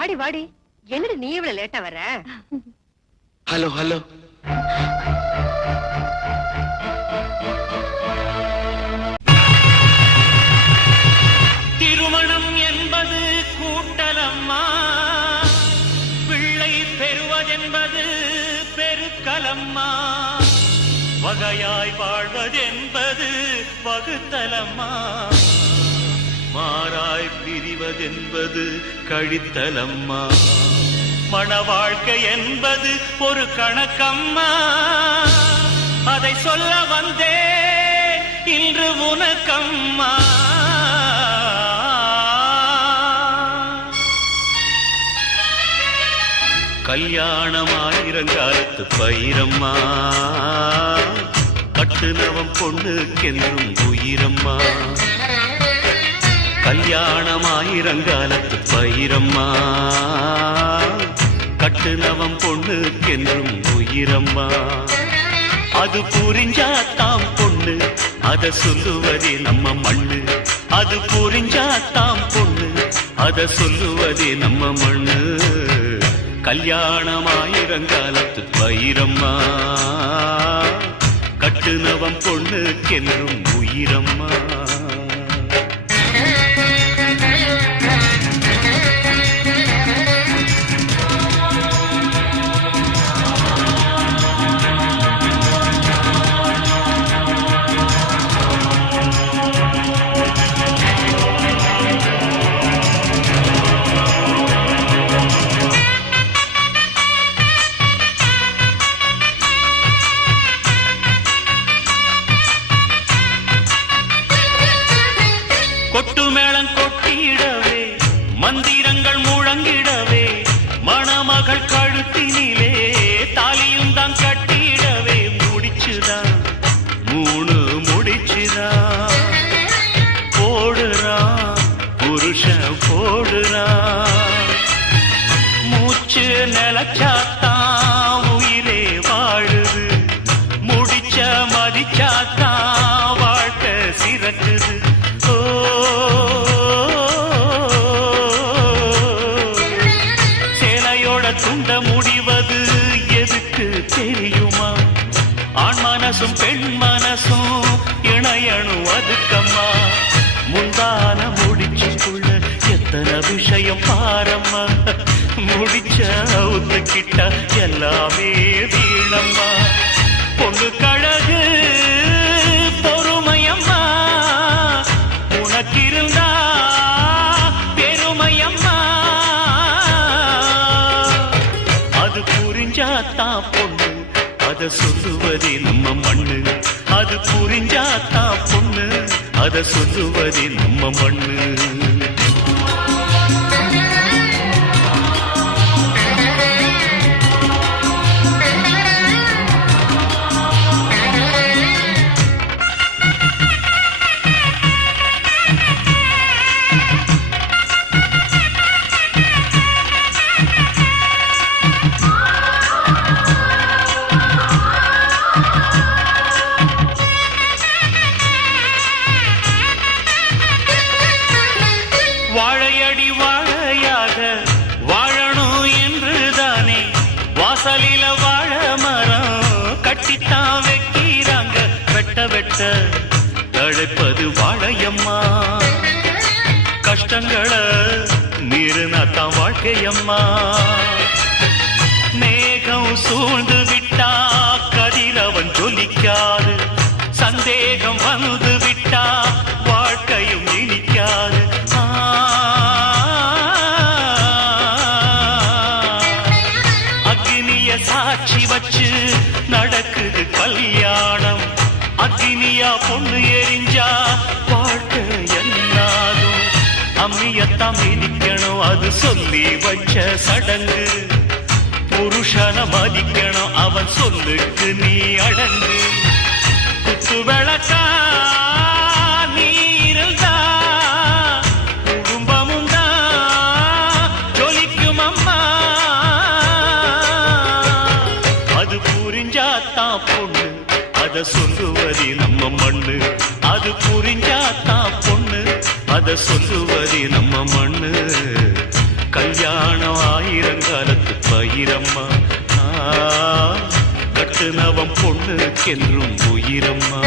வாடி வாடி. என்னடி நீ இவ்வளவு லேட்டா வர ஹலோ ஹலோ திருமணம் என்பது கூட்டலம்மா. பிள்ளை பெறுவதென்பது பெருக்கலம்மா. வகையாய் வாழ்வதென்பது வகுத்தலம்மா. மாறாய் கழித்தலம்மா. மன வாழ்க்கை என்பது ஒரு கணக்கம்மா. அதை சொல்ல வந்தே இன்று உனக்கம்மா. கல்யாணமாயிரங்காலத்து பயிரம்மா கட்டுனவம் பொண்ணுக்கென்றும் உயிரம்மா. கல்யாணமாயிரங்காலத்து பயிரம்மா கட்டுனவம் பொண்ணுக்கென்றும் உயிரம்மா. அது புரிஞ்சாத்தாம் பொண்ணு அத சொல்லுவதே நம்ம மண்ணு. அது புரிஞ்சாத்தாம் பொண்ணு அத சொல்லுவதே நம்ம மண்ணு. கல்யாணமாயிரங்காலத்து பயிரம்மா கட்டுனவம் பொண்ணுக்கென்றும் உயிரம்மா. மந்திரங்கள் முழங்கிடவே மணமகள் கழுத்தினிலே தாலியும் தான் கட்டிடவே. முடிச்சுதான் மூணு முடிச்சுதான் போடுறான் புருஷன் போடுறான் மூச்சு நிலச்சாத்தான் உயிரே வாழுது. முடிச்ச மதிச்சாத்தான் பாரம்மா. முடிச்ச அவுத்துக்கிட்ட எல்லாமே வீணம்மா. பொண்ணு கழகு பொறுமையம்மா. உனக்கு இருந்தா பெருமையம்மா. அது புரிஞ்சாத்தான் பொண்ணு. அத சொல்லுவதே நம்ம மண்ணு. அது புரிஞ்சாத்தான் பொண்ணு. அத சொல்லுவதே நம்ம மண்ணு. வாழையடி வாழையாக வாழணும் என்று தானே வாசலில வாழ மரம் கட்டித்தான் வைக்கிறாங்க வெட்ட வெட்ட தழைப்பது வாழையம்மா. கஷ்டங்களை மீறினா தான் வாழ்க்கையம்மா. மேகம் சூழ்ந்து மிதிக்கணும் அது சொல்லி வச்ச சடங்கு புருஷனை மதிக்கணும் அவன் சொல்லுக்கு நீ அடங்கு குத்து விளக்கா நீருந்தா புரிஞ்சாத்தான் பொண்ணு அத புரிஞ்சாத்தான் பொண்ணு சொல்லுவதே நம்ம மண்ணு. கல்யாணம் ஆயிரம் காலத்து பயிரம்மா ஆ, கட்டுனவன் பொண்ணுக்கென்றும் உயிரம்மா.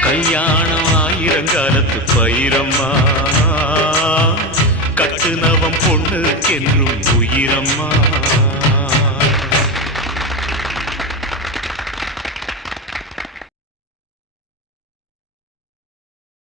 கல்யாணம் ஆயிரம் காலத்து பயிரம்மா கட்டுனவன் பொண்ணுக்கென்றும் உயிரம்மா.